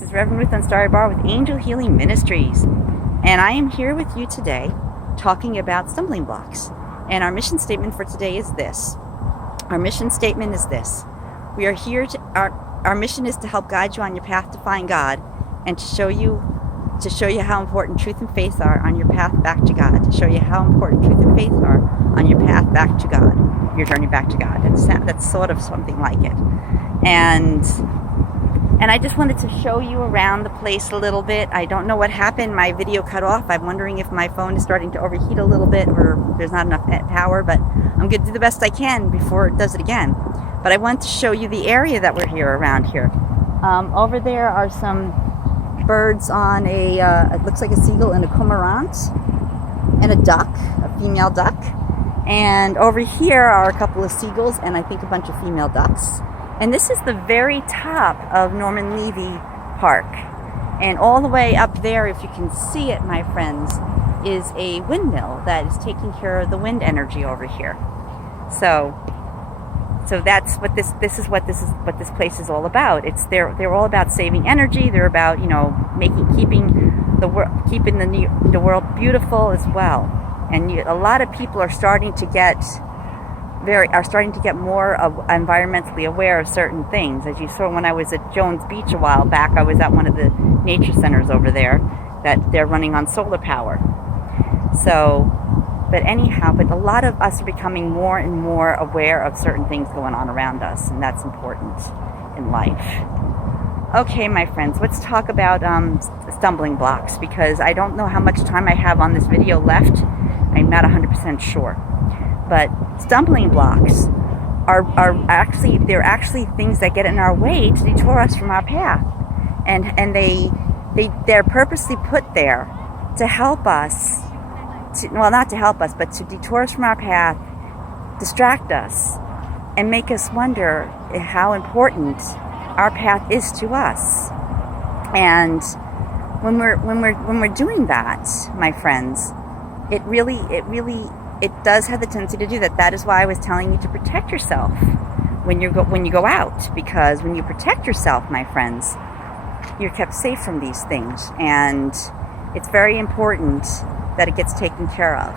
This is Reverend Ruth on Starry Bar with Angel Healing Ministries, and I am here with you today talking about stumbling blocks. And our mission statement for today is this. Our mission statement is this. We are here to, our mission is to help guide you on your path to find God and to show you how important truth and faith are on your path back to God, to show you how important truth and faith are on your path back to God, your journey back to God. That's sort of something like it. And I just wanted to show you around the place a little bit. I don't know what happened. My video cut off. I'm wondering if my phone is starting to overheat a little bit or there's not enough power, but I'm going to do the best I can before it does it again. But I want to show you the area that we're here around here. Over there are some birds on it looks like a seagull and a cormorant and a duck, a female duck. And over here are a couple of seagulls and I think a bunch of female ducks. And this is the very top of Norman Levy Park. And all the way up there, if you can see it, my friends, is a windmill that is taking care of the wind energy over here. So that's what this place is all about. They're all about saving energy. They're about, keeping the world beautiful as well. And a lot of people are starting to get more environmentally aware of certain things. As you saw when I was at Jones Beach a while back, I was at one of the nature centers over there that they're running on solar power. But a lot of us are becoming more and more aware of certain things going on around us, and that's important in life. Okay, my friends, let's talk about stumbling blocks, because I don't know how much time I have on this video left. I'm not 100% sure. But stumbling blocks are actually things that get in our way to detour us from our path, and they're purposely put there to help us, not to help us, but to detour us from our path, distract us, and make us wonder how important our path is to us. And when we're doing that, my friends, it does have the tendency to do that. That is why I was telling you to protect yourself when you go out, because when you protect yourself, my friends, you're kept safe from these things, and it's very important that it gets taken care of.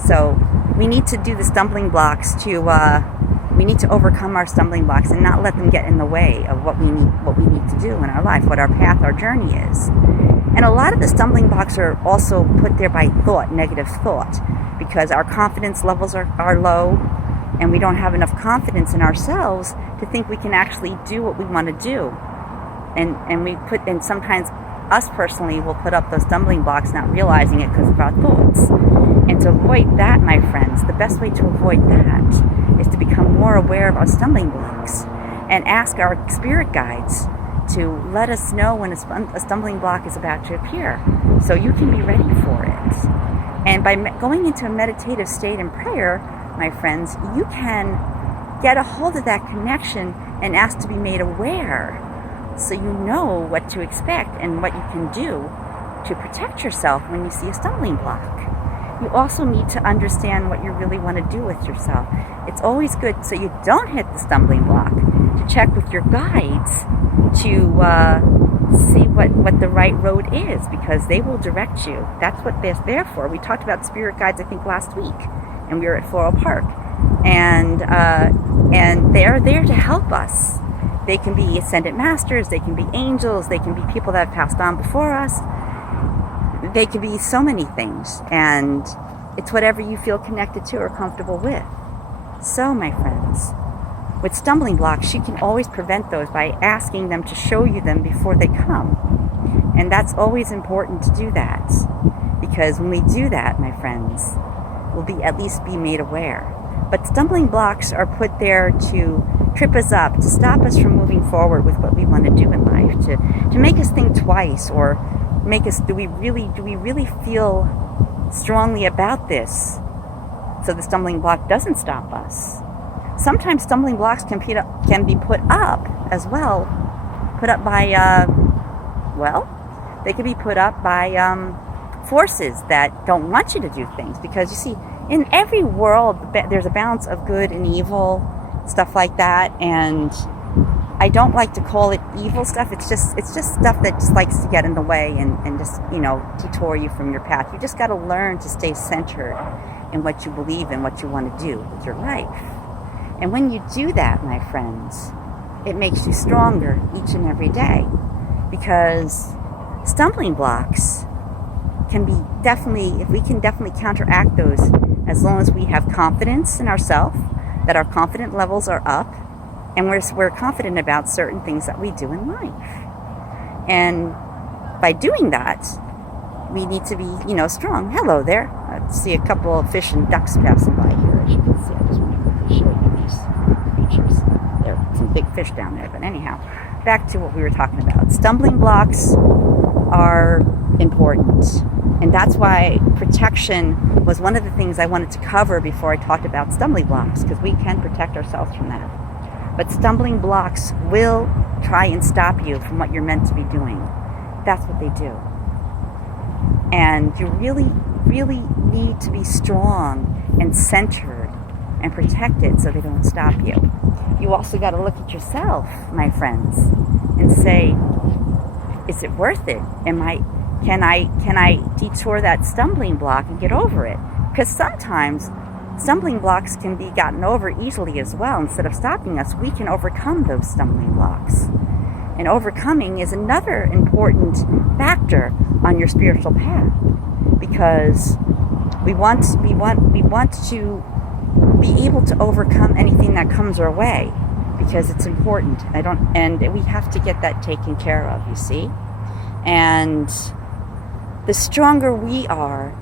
So we need to do the stumbling blocks we need to overcome our stumbling blocks and not let them get in the way of what we need to do in our life, what our path, our journey is. And a lot of the stumbling blocks are also put there by thought, negative thought, because our confidence levels are low, and we don't have enough confidence in ourselves to think we can actually do what we want to do. And sometimes us personally will put up those stumbling blocks not realizing it because of our thoughts. And to avoid that, my friends, the best way to avoid that is to become more aware of our stumbling blocks and ask our spirit guides to let us know when a stumbling block is about to appear, so you can be ready for it. And by going into a meditative state in prayer, my friends, you can get a hold of that connection and ask to be made aware, so you know what to expect and what you can do to protect yourself when you see a stumbling block. You also need to understand what you really want to do with yourself. It's always good, so you don't hit the stumbling block, to check with your guides to see what the right road is, because they will direct you. That's what they're there for. We talked about spirit guides, I think, last week, and we were at Floral Park, and they're there to help us. They can be ascended masters, they can be angels, they can be people that have passed on before us. They can be so many things, and it's whatever you feel connected to or comfortable with. So, my friends, with stumbling blocks, you can always prevent those by asking them to show you them before they come. And that's always important to do that, because when we do that, my friends, we'll at least be made aware. But stumbling blocks are put there to trip us up, to stop us from moving forward with what we want to do in life, to make us think twice, or make us, do we really feel strongly about this, so the stumbling block doesn't stop us. Sometimes stumbling blocks can be put up as well, put up by, they could be put up by forces that don't want you to do things, because you see, in every world, there's a balance of good and evil, stuff like that, and I don't like to call it evil stuff. It's just stuff that just likes to get in the way and just, detour you from your path. You just got to learn to stay centered in what you believe in, what you want to do with your life. And when you do that, my friends, it makes you stronger each and every day, because stumbling blocks can be if we can definitely counteract those as long as we have confidence in ourselves, that our confidence levels are up, and we're confident about certain things that we do in life. And by doing that, we need to be, strong. Hello there. I see a couple of fish and ducks passing by here, as you can see. I just want to show you these pictures. There are some big fish down there. But anyhow, back to what we were talking about. Stumbling blocks are important. And that's why protection was one of the things I wanted to cover before I talked about stumbling blocks, because we can protect ourselves from that. But stumbling blocks will try and stop you from what you're meant to be doing. That's what they do. And you really, really need to be strong and centered and protected so they don't stop you. You also got to look at yourself, my friends, and say, is it worth it? Can I detour that stumbling block and get over it? Because sometimes stumbling blocks can be gotten over easily as well. Instead of stopping us, we can overcome those stumbling blocks. And overcoming is another important factor on your spiritual path, because we want to be able to overcome anything that comes our way, because it's important. And we have to get that taken care of, you see. And the stronger we are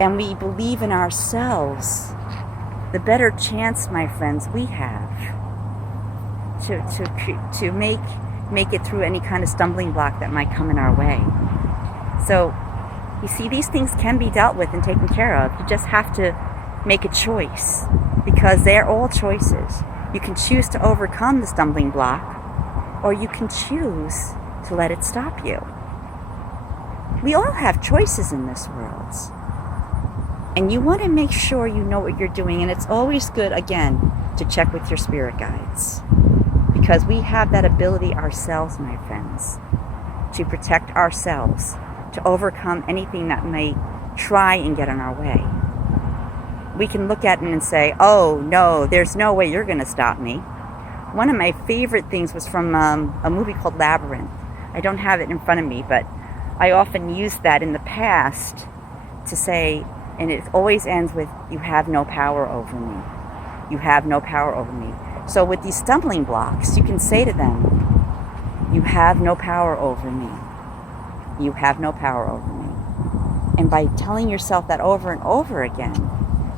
and we believe in ourselves, the better chance, my friends, we have to make it through any kind of stumbling block that might come in our way. So, you see, these things can be dealt with and taken care of. You just have to make a choice, because they're all choices. You can choose to overcome the stumbling block, or you can choose to let it stop you. We all have choices in this world. And you want to make sure you know what you're doing. And it's always good, again, to check with your spirit guides, because we have that ability ourselves, my friends, to protect ourselves, to overcome anything that may try and get in our way. We can look at it and say, oh, no, there's no way you're going to stop me. One of my favorite things was from a movie called Labyrinth. I don't have it in front of me, but I often used that in the past to say, and it always ends with, you have no power over me. You have no power over me. So with these stumbling blocks, you can say to them, you have no power over me. You have no power over me. And by telling yourself that over and over again,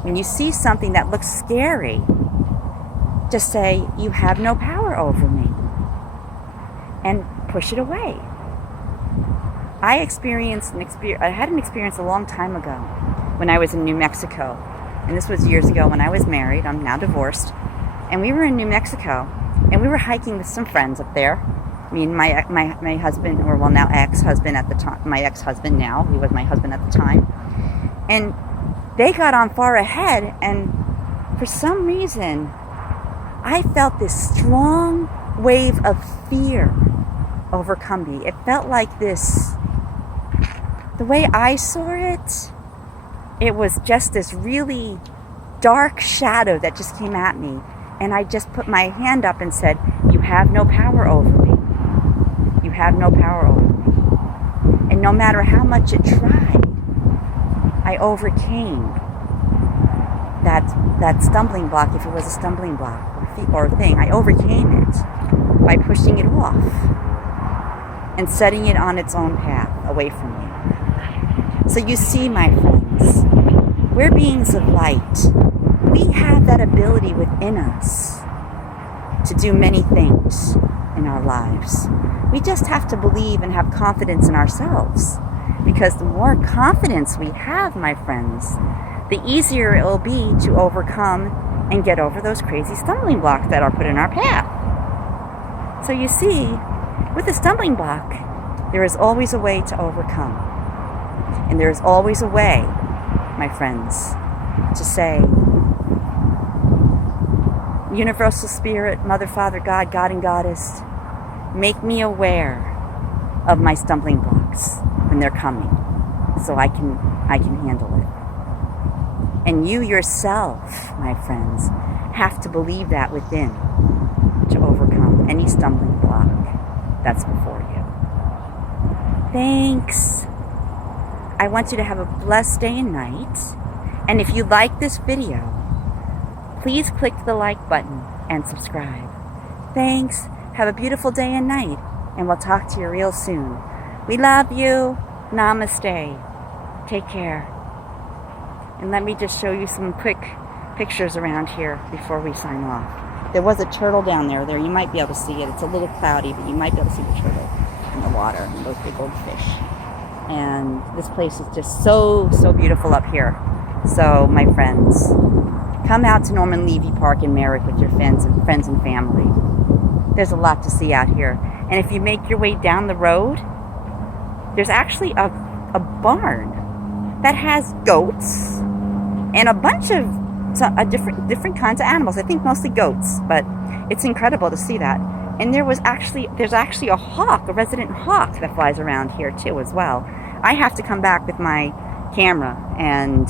when you see something that looks scary, just say, you have no power over me. And push it away. I had an experience a long time ago when I was in New Mexico. And this was years ago when I was married. I'm now divorced. And we were in New Mexico, and we were hiking with some friends up there. Me and my husband, or well, now ex-husband at the time, my ex-husband now, he was my husband at the time. And they got on far ahead, and for some reason, I felt this strong wave of fear overcome me. It felt like this, the way I saw it, it was just this really dark shadow that just came at me. And I just put my hand up and said, you have no power over me. You have no power over me. And no matter how much it tried, I overcame that stumbling block, if it was a stumbling block or thing. I overcame it by pushing it off and setting it on its own path away from me. So you see, my friends, we're beings of light. We have that ability within us to do many things in our lives. We just have to believe and have confidence in ourselves, because the more confidence we have, my friends, the easier it will be to overcome and get over those crazy stumbling blocks that are put in our path. So you see, with a stumbling block, there is always a way to overcome. And there is always a way, my friends, to say, Universal Spirit, Mother, Father, God, God and Goddess, make me aware of my stumbling blocks when they're coming, so I can handle it. And you yourself, my friends, have to believe that within to overcome any stumbling block that's before you. Thanks. I want you to have a blessed day and night. And if you like this video, please click the like button and subscribe. Thanks. Have a beautiful day and night. And we'll talk to you real soon. We love you. Namaste. Take care. And let me just show you some quick pictures around here before we sign off. There was a turtle down there. You might be able to see it. It's a little cloudy, but you might be able to see the turtle in the water and those big old fish. And this place is just so beautiful up here. So, my friends, come out to Norman Levy Park in Merrick with your friends and family. There's a lot to see out here. And if you make your way down the road, there's actually a barn that has goats and a bunch of different kinds of animals. I think mostly goats, but it's incredible to see that. And there's actually a hawk, a resident hawk that flies around here too as well. I have to come back with my camera and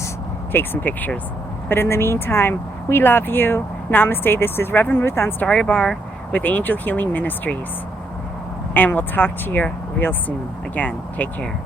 take some pictures. But in the meantime, we love you. Namaste. This is Reverend Ruth on Starry Bar with Angel Healing Ministries. And we'll talk to you real soon. Again, take care.